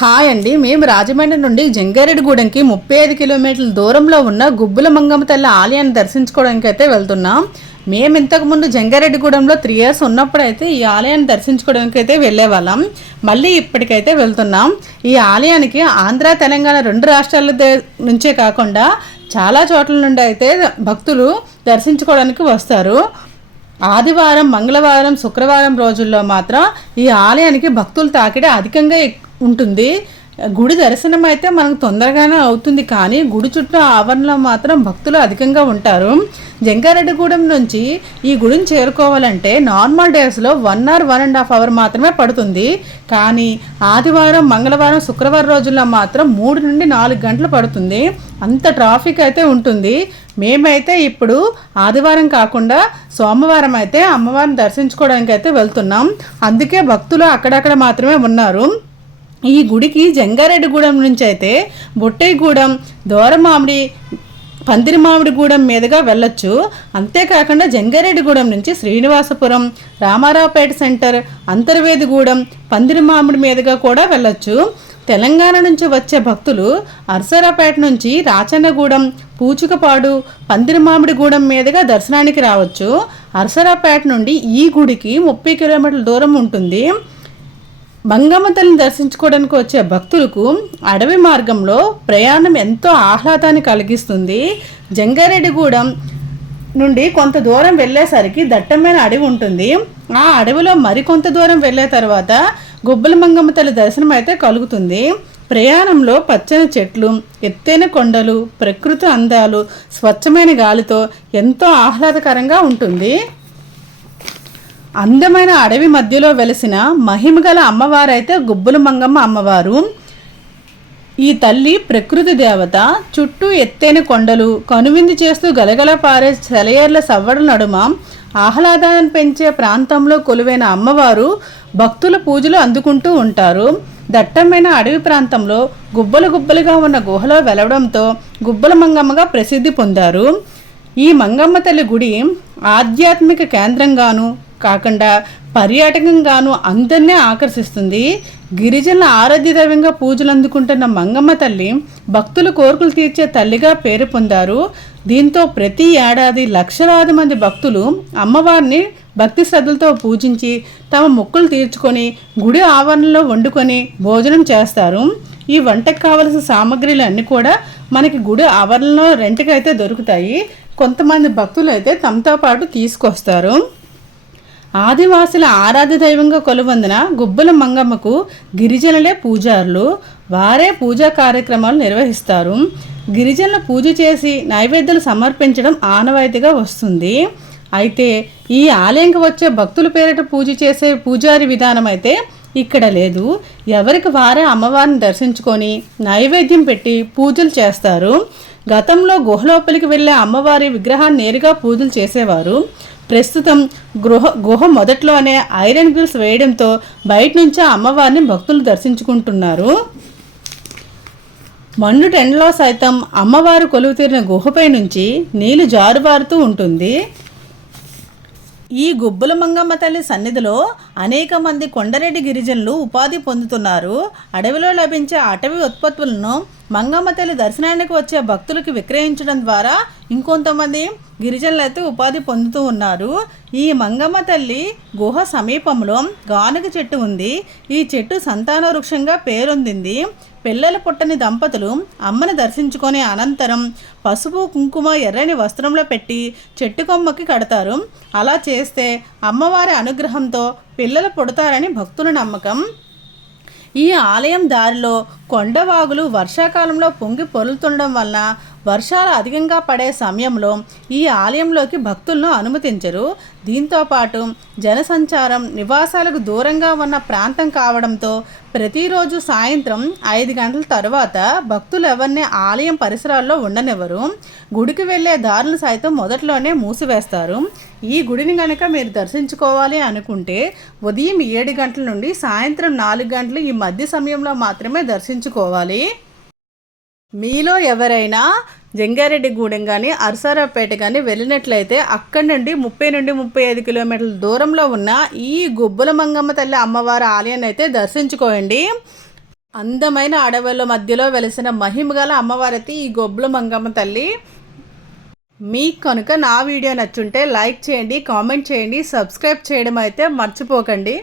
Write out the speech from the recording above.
Hi అండి, మేము రాజమండ్రి నుండి జంగారెడ్డిగూడెంకి 35 కిలోమీటర్ల దూరంలో ఉన్న గుబ్బుల మంగమ్మ తల్లి ఆలయాన్ని దర్శించుకోవడానికి అయితే వెళ్తున్నాం. మేము ఇంతకుముందు జంగారెడ్డిగూడెంలో 3 years ఉన్నప్పుడు అయితే ఈ ఆలయాన్ని దర్శించుకోవడానికి అయితే వెళ్ళేవాళ్ళం. మళ్ళీ ఇప్పటికైతే వెళ్తున్నాం. ఈ ఆలయానికి ఆంధ్ర తెలంగాణ 2 రాష్ట్రాల నుంచే కాకుండా చాలా చోట్ల నుండి అయితే భక్తులు దర్శించుకోవడానికి వస్తారు. ఆదివారం, మంగళవారం, శుక్రవారం రోజుల్లో మాత్రం ఈ ఆలయానికి భక్తుల తాకిడి అధికంగా ఉంటుంది. గుడి దర్శనం అయితే మనకు తొందరగానే అవుతుంది, కానీ గుడి చుట్టూ ఆవరణలో మాత్రం భక్తులు అధికంగా ఉంటారు. జంగారెడ్డిగూడెం నుంచి ఈ గుడిని చేరుకోవాలంటే నార్మల్ డేస్లో 1 or 1.5 hours మాత్రమే పడుతుంది. కానీ ఆదివారం, మంగళవారం, శుక్రవారం రోజుల్లో మాత్రం 3 నుండి 4 గంటలు పడుతుంది. అంత ట్రాఫిక్ అయితే ఉంటుంది. మేమైతే ఇప్పుడు ఆదివారం కాకుండా సోమవారం అయితే అమ్మవారిని దర్శించుకోవడానికి అయితే వెళ్తున్నాం. అందుకే భక్తులు అక్కడక్కడ మాత్రమే ఉన్నారు. ఈ గుడికి జంగారెడ్డిగూడెం నుంచి అయితే బొట్టైగూడెం, దోరమామిడి, పందిరిమామిడిగూడెం మీదుగా వెళ్ళొచ్చు. అంతేకాకుండా జంగారెడ్డిగూడెం నుంచి శ్రీనివాసపురం, రామారావుపేట సెంటర్, అంతర్వేదిగూడెం, పందిరిమామిడి మీదుగా కూడా వెళ్ళొచ్చు. తెలంగాణ నుంచి వచ్చే భక్తులు అర్సరాపేట నుంచి రాచన్నగూడెం, పూచుకపాడు, పందిరిమామిడిగూడెం మీదుగా దర్శనానికి రావచ్చు. అర్సరాపేట నుండి ఈ గుడికి 30 కిలోమీటర్ల దూరం ఉంటుంది. మంగమ్మ తల్లిని దర్శించుకోవడానికి వచ్చే భక్తులకు అడవి మార్గంలో ప్రయాణం ఎంతో ఆహ్లాదాన్ని కలిగిస్తుంది. జంగారెడ్డిగూడెం నుండి కొంత దూరం వెళ్ళేసరికి దట్టమైన అడవి ఉంటుంది. ఆ అడవిలో మరికొంత దూరం వెళ్ళే తర్వాత గుబ్బల మంగమ్మ తల్లి దర్శనం అయితే కలుగుతుంది. ప్రయాణంలో పచ్చని చెట్లు, ఎత్తైన కొండలు, ప్రకృతి అందాలు, స్వచ్ఛమైన గాలితో ఎంతో ఆహ్లాదకరంగా ఉంటుంది. అందమైన అడవి మధ్యలో వెలిసిన మహిమగల అమ్మవారైతే గుబ్బుల మంగమ్మ అమ్మవారు. ఈ తల్లి ప్రకృతి దేవత. చుట్టూ ఎత్తైన కొండలు, కనువిందు చేస్తూ గలగల పారే సెలయేర్ల సవ్వడ నడుమ ఆహ్లాదాన్ని పెంచే ప్రాంతంలో కొలువైన అమ్మవారు భక్తుల పూజలు అందుకుంటూ ఉంటారు. దట్టమైన అడవి ప్రాంతంలో గుబ్బలు గుబ్బలుగా ఉన్న గుహలో వెలవడంతో గుబ్బల మంగమ్మగా ప్రసిద్ధి పొందారు. ఈ మంగమ్మ తల్లి గుడి ఆధ్యాత్మిక కేంద్రంగాను కాకుండా పర్యాటకంగాను అందరినీ ఆకర్షిస్తుంది. గిరిజనుల ఆరాధ్య దైవంగా పూజలు అందుకుంటున్న మంగమ్మ తల్లి భక్తుల కోరికలు తీర్చే తల్లిగా పేరు పొందారు. దీంతో ప్రతి ఏడాది లక్షలాది మంది భక్తులు అమ్మవారిని భక్తి శ్రద్ధలతో పూజించి తమ మొక్కులు తీర్చుకొని గుడి ఆవరణలో వండుకొని భోజనం చేస్తారు. ఈ వంటకు కావలసిన సామాగ్రిలు అన్నీ కూడా మనకి గుడి ఆవరణలో రెంట్కి అయితే దొరుకుతాయి. కొంతమంది భక్తులు అయితే తమతో పాటు తీసుకొస్తారు. ఆదివాసుల ఆరాధ్య దైవంగా కొలువందిన గుబ్బల మంగమ్మకు గిరిజనులే పూజారులు. వారే పూజా కార్యక్రమాలు నిర్వహిస్తారు. గిరిజనుల పూజ చేసి నైవేద్యాలు సమర్పించడం ఆనవాయితీగా వస్తుంది. అయితే ఈ ఆలయంకి వచ్చే భక్తుల పేరిట పూజ చేసే పూజారి విధానం అయితే ఇక్కడ లేదు. ఎవరికి వారే అమ్మవారిని దర్శించుకొని నైవేద్యం పెట్టి పూజలు చేస్తారు. గతంలో గుహలోపలికి వెళ్ళే అమ్మవారి విగ్రహాన్ని నేరుగా పూజలు చేసేవారు. ప్రస్తుతం గుహ మొదట్లోనే ఐరన్ గ్రిల్స్ వేయడంతో బయట నుంచి అమ్మవారిని భక్తులు దర్శించుకుంటున్నారు. మండు టెండలో సైతం అమ్మవారు కొలువు తీరిన గుహపై నుంచి నీళ్లు జారుబారుతూ ఉంటుంది. ఈ గుబ్బల మంగమ్మ తల్లి సన్నిధిలో అనేక మంది కొండరెడ్డి గిరిజనులు ఉపాధి పొందుతున్నారు. అడవిలో లభించే అటవీ ఉత్పత్తులను మంగమ్మ తల్లి దర్శనానికి వచ్చే భక్తులకు విక్రయించడం ద్వారా ఇంకొంతమంది గిరిజనులు అయితే ఉపాధి పొందుతూ ఉన్నారు. ఈ మంగమ్మ తల్లి గుహ సమీపంలో గానుగ చెట్టు ఉంది. ఈ చెట్టు సంతాన వృక్షంగా పేరొందింది. పిల్లలు పుట్టని దంపతులు అమ్మని దర్శించుకొని అనంతరం పసుపు, కుంకుమ, ఎర్రని వస్త్రంలో పెట్టి చెట్టు కొమ్మకి కడతారు. అలా చేస్తే అమ్మవారి అనుగ్రహంతో పిల్లలు పుడతారని భక్తుల నమ్మకం. ఈ ఆలయం దారిలో కొండవాగులు వర్షాకాలంలో పొంగి పొరులుతుండడం వలన వర్షాలు అధికంగా పడే సమయంలో ఈ ఆలయంలోకి భక్తులను అనుమతించరు. దీంతోపాటు జనసంచారం, నివాసాలకు దూరంగా ఉన్న ప్రాంతం కావడంతో ప్రతిరోజు సాయంత్రం 5 గంటల తర్వాత భక్తులు ఎవరిని ఆలయం పరిసరాల్లో ఉండనివ్వరు. గుడికి వెళ్ళే దారులు సైతం మొదట్లోనే మూసివేస్తారు. ఈ గుడిని కనుక మీరు దర్శించుకోవాలి అనుకుంటే ఉదయం 7 గంటల నుండి సాయంత్రం 4 గంటలు ఈ మధ్య సమయంలో మాత్రమే దర్శించుకోవాలి. మీలో ఎవరైనా జంగారెడ్డిగూడెం కానీ అర్సారావుపేట కానీ వెళ్ళినట్లయితే అక్కడి నుండి 30 నుండి 35 కిలోమీటర్ల దూరంలో ఉన్న ఈ గుబ్బల మంగమ్మ తల్లి అమ్మవారి ఆలయాన్ని అయితే దర్శించుకోండి. అందమైన అడవుల మధ్యలో వెలిసిన మహిమగల అమ్మవారైతే ఈ గొబ్బుల మంగమ్మ తల్లి. మీకు కనుక నా వీడియో నచ్చుంటే లైక్ చేయండి, కామెంట్ చేయండి, సబ్స్క్రైబ్ చేయడం అయితే మర్చిపోకండి.